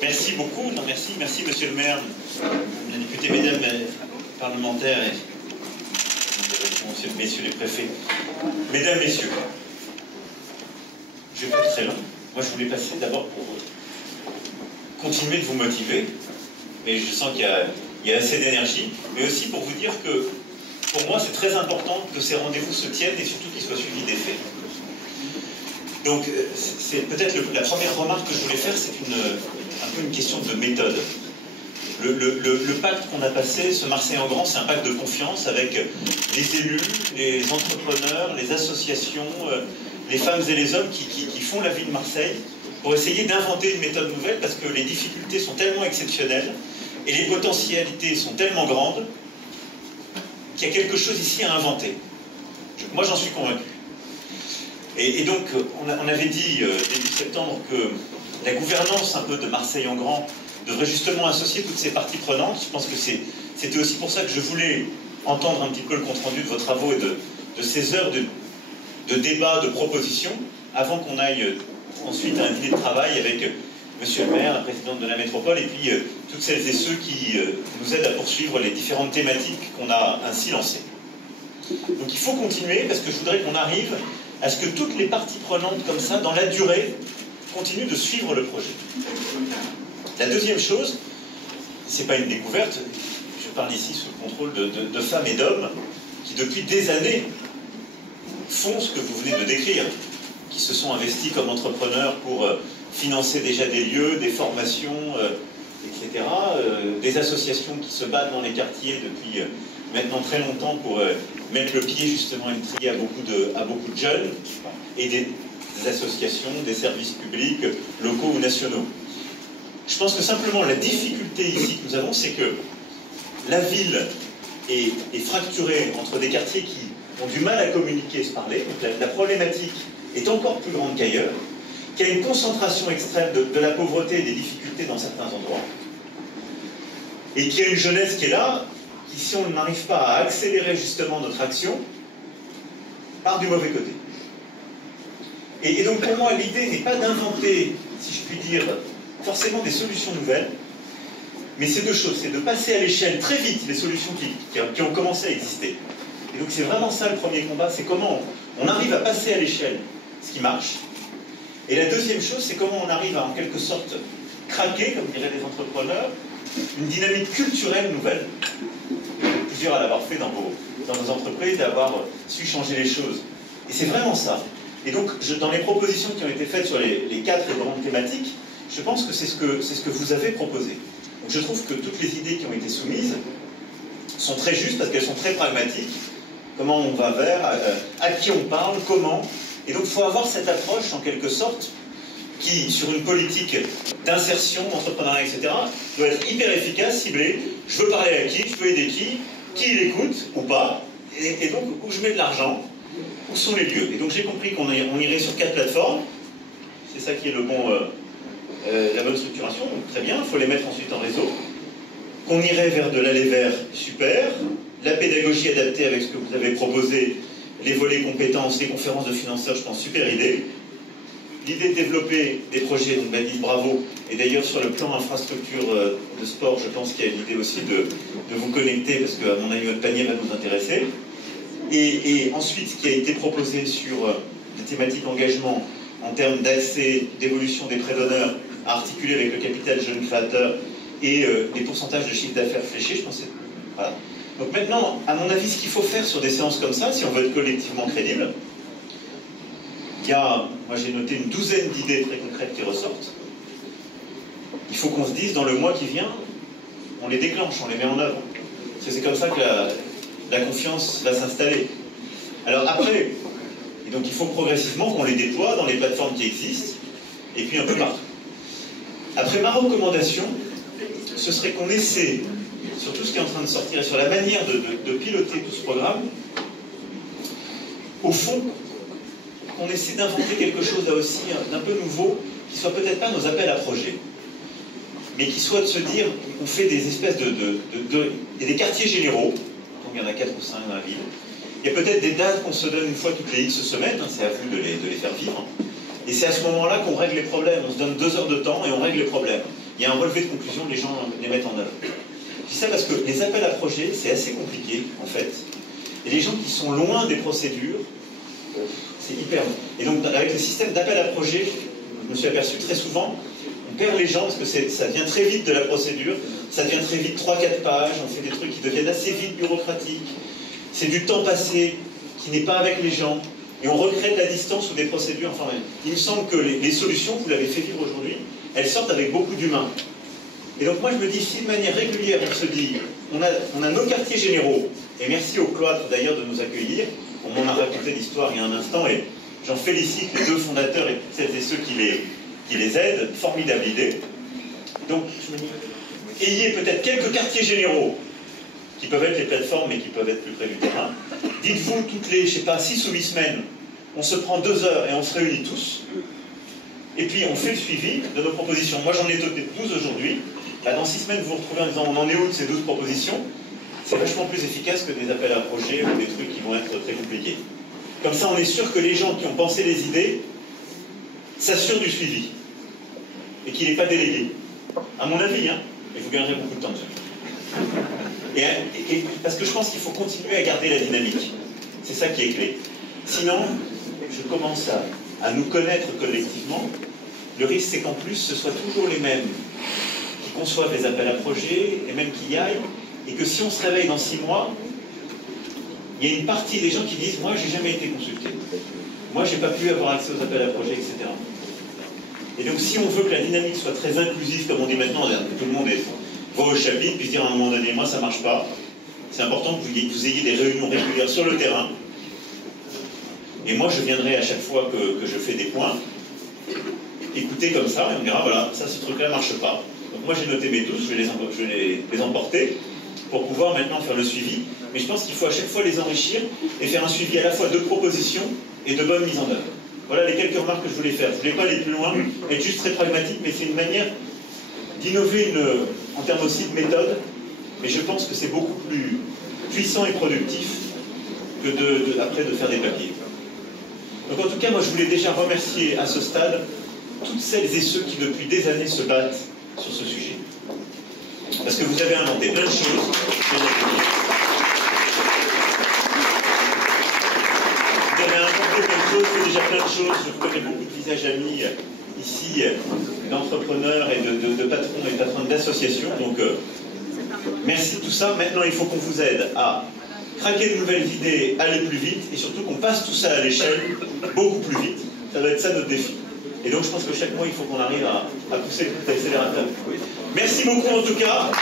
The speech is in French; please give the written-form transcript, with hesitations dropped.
Merci beaucoup, non, merci monsieur le maire, la députée, mesdames les parlementaires et messieurs les préfets. Mesdames, messieurs, je ne vais pas être très long. Moi je voulais passer d'abord pour continuer de vous motiver, mais je sens qu'il y a assez d'énergie, mais aussi pour vous dire que pour moi c'est très important que ces rendez-vous se tiennent et surtout qu'ils soient suivis d'effets. Donc c'est peut-être la première remarque que je voulais faire, c'est un peu une question de méthode. Le pacte qu'on a passé, ce Marseille en grand, c'est un pacte de confiance avec les élus, les entrepreneurs, les associations, les femmes et les hommes qui font la vie de Marseille pour essayer d'inventer une méthode nouvelle parce que les difficultés sont tellement exceptionnelles et les potentialités sont tellement grandes qu'il y a quelque chose ici à inventer. Moi j'en suis convaincu. Et donc, on avait dit début septembre que la gouvernance un peu de Marseille en grand devrait justement associer toutes ces parties prenantes. Je pense que c'était aussi pour ça que je voulais entendre un petit peu le compte-rendu de vos travaux et de ces heures de débat, de propositions, avant qu'on aille ensuite à un dîner de travail avec monsieur le maire, la présidente de la métropole, et puis toutes celles et ceux qui nous aident à poursuivre les différentes thématiques qu'on a ainsi lancées. Donc il faut continuer, parce que je voudrais qu'on arrive à ce que toutes les parties prenantes comme ça, dans la durée, continuent de suivre le projet. La deuxième chose, c'est pas une découverte, je parle ici sous le contrôle de femmes et d'hommes qui depuis des années font ce que vous venez de décrire, qui se sont investis comme entrepreneurs pour financer déjà des lieux, des formations, etc., des associations qui se battent dans les quartiers depuis maintenant très longtemps pour mettre le pied justement et trier à beaucoup de jeunes, et des associations, des services publics locaux ou nationaux. Je pense que simplement la difficulté ici que nous avons, c'est que la ville est fracturée entre des quartiers qui ont du mal à communiquer et se parler, donc la problématique est encore plus grande qu'ailleurs, qu'il y a une concentration extrême de la pauvreté et des difficultés dans certains endroits, et qu'il y a une jeunesse qui est là, qui, si on n'arrive pas à accélérer justement notre action, part du mauvais côté. Et donc pour moi, l'idée n'est pas d'inventer, si je puis dire, forcément des solutions nouvelles, mais c'est deux choses, c'est de passer à l'échelle très vite les solutions qui ont commencé à exister. Et donc c'est vraiment ça le premier combat, c'est comment on arrive à passer à l'échelle ce qui marche. Et la deuxième chose, c'est comment on arrive à en quelque sorte craquer, comme diraient les entrepreneurs, une dynamique culturelle nouvelle. Plusieurs à l'avoir fait dans vos entreprises, d'avoir su changer les choses. Et c'est vraiment ça. Et donc, dans les propositions qui ont été faites sur les 4 grandes thématiques, je pense que c'est ce que vous avez proposé. Donc je trouve que toutes les idées qui ont été soumises sont très justes parce qu'elles sont très pragmatiques. Comment on va vers, à qui on parle, comment. Et donc il faut avoir cette approche en quelque sorte qui, sur une politique d'insertion, d'entrepreneuriat, etc., doit être hyper efficace, ciblée. Je veux parler à qui, je peux aider qui l'écoute ou pas, et donc où je mets de l'argent, où sont les lieux. Et donc j'ai compris qu'on irait sur 4 plateformes, c'est ça qui est la bonne structuration, donc très bien, il faut les mettre ensuite en réseau, qu'on irait vers de l'aller vers, super, la pédagogie adaptée avec ce que vous avez proposé, les volets compétences, les conférences de financeurs, je pense, super idée. L'idée de développer des projets, donc Baptiste, bravo. Et d'ailleurs, sur le plan infrastructure de sport, je pense qu'il y a l'idée aussi de vous connecter, parce qu'à mon avis, votre panier va nous intéresser. Et ensuite, ce qui a été proposé sur les thématiques engagement en termes d'accès, d'évolution des prêts d'honneur, à articuler avec le capital jeune créateur et des pourcentages de chiffre d'affaires fléchés, je pense que c'est... Voilà. Donc maintenant, à mon avis, ce qu'il faut faire sur des séances comme ça, si on veut être collectivement crédible, il y a, moi j'ai noté une douzaine d'idées très concrètes qui ressortent. Il faut qu'on se dise, dans le mois qui vient, on les déclenche, on les met en œuvre. Parce que c'est comme ça que la confiance va s'installer. Alors après, et donc il faut progressivement qu'on les déploie dans les plateformes qui existent, et puis un peu partout. Après, ma recommandation, ce serait qu'on essaie, sur tout ce qui est en train de sortir, et sur la manière de piloter tout ce programme, au fond, qu'on essaie d'inventer quelque chose là aussi d'un peu nouveau, qui soit peut-être pas nos appels à projets, mais qui soit de se dire, on fait des espèces il y a des quartiers généraux, donc il y en a 4 ou 5 dans la ville, il y a peut-être des dates qu'on se donne une fois toutes les X semaines, c'est à vous de les faire vivre, et c'est à ce moment-là qu'on règle les problèmes, on se donne 2 heures de temps et on règle les problèmes. il y a un relevé de conclusion, les gens les mettent en œuvre. Je dis ça parce que les appels à projets, c'est assez compliqué, en fait. Et les gens qui sont loin des procédures, c'est hyper long. Et donc, avec le système d'appel à projets, je me suis aperçu très souvent, on perd les gens parce que ça devient très vite de la procédure, ça devient très vite 3-4 pages, on fait des trucs qui deviennent assez vite bureaucratiques. C'est du temps passé qui n'est pas avec les gens. Et on recrée de la distance ou des procédures. Enfin, il me semble que les solutions, vous l'avez fait vivre aujourd'hui, elles sortent avec beaucoup d'humains. Et donc moi je me dis, si de manière régulière on se dit, on a nos quartiers généraux, et merci au cloître d'ailleurs de nous accueillir, on m'en a raconté l'histoire il y a un instant, et j'en félicite les deux fondateurs et celles et ceux qui les aident, formidable idée. Donc je me dis, ayez peut-être quelques quartiers généraux, qui peuvent être les plateformes, mais qui peuvent être plus près du terrain. Dites-vous, toutes les, je sais pas, 6 ou 8 semaines, on se prend 2 heures et on se réunit tous, et puis on fait le suivi de nos propositions. Moi j'en ai noté 12 aujourd'hui. Là, dans 6 semaines, vous vous retrouvez en disant on en est où de ces 12 propositions. C'est vachement plus efficace que des appels à projets ou des trucs qui vont être très compliqués. Comme ça, on est sûr que les gens qui ont pensé les idées s'assurent du suivi et qu'il n'est pas délégué. À mon avis, hein, et vous gagnerez beaucoup de temps dessus. Et parce que je pense qu'il faut continuer à garder la dynamique. C'est ça qui est clé. Sinon, je commence à nous connaître collectivement. Le risque, c'est qu'en plus, ce soit toujours les mêmes qui conçoivent les appels à projets, et même qui y aillent, et que si on se réveille dans 6 mois, il y a une partie des gens qui disent « Moi, j'ai jamais été consulté. Moi, j'ai pas pu avoir accès aux appels à projets, etc. » Et donc, si on veut que la dynamique soit très inclusive, comme on dit maintenant, que tout le monde va au chapitre, puis dire à un moment donné « Moi, ça marche pas. » C'est important que vous ayez des réunions régulières sur le terrain. Et moi, je viendrai à chaque fois que je fais des points, écouter comme ça, et on dira « Voilà, ça, ce truc-là ne marche pas. » Donc moi, j'ai noté mes 12, je vais les emporter pour pouvoir maintenant faire le suivi. Mais je pense qu'il faut à chaque fois les enrichir et faire un suivi à la fois de propositions et de bonne mise en œuvre. Voilà les quelques remarques que je voulais faire. Je ne voulais pas aller plus loin, être juste très pragmatique, mais c'est une manière d'innover en termes aussi de méthode. Mais je pense que c'est beaucoup plus puissant et productif que après de faire des papiers. Donc en tout cas, moi je voulais déjà remercier à ce stade toutes celles et ceux qui depuis des années se battent sur ce sujet. Parce que vous avez inventé plein de choses. Vous avez inventé plein de choses, c'est déjà plein de choses. Je connais beaucoup de visages amis ici, d'entrepreneurs et de patrons et patronnes d'associations. Donc, merci de tout ça. Maintenant, il faut qu'on vous aide à craquer de nouvelles idées, aller plus vite, et surtout qu'on passe tout ça à l'échelle beaucoup plus vite. Ça va être ça notre défi. Et donc je pense que chaque mois, il faut qu'on arrive à pousser l'accélérateur. Merci beaucoup en tout cas.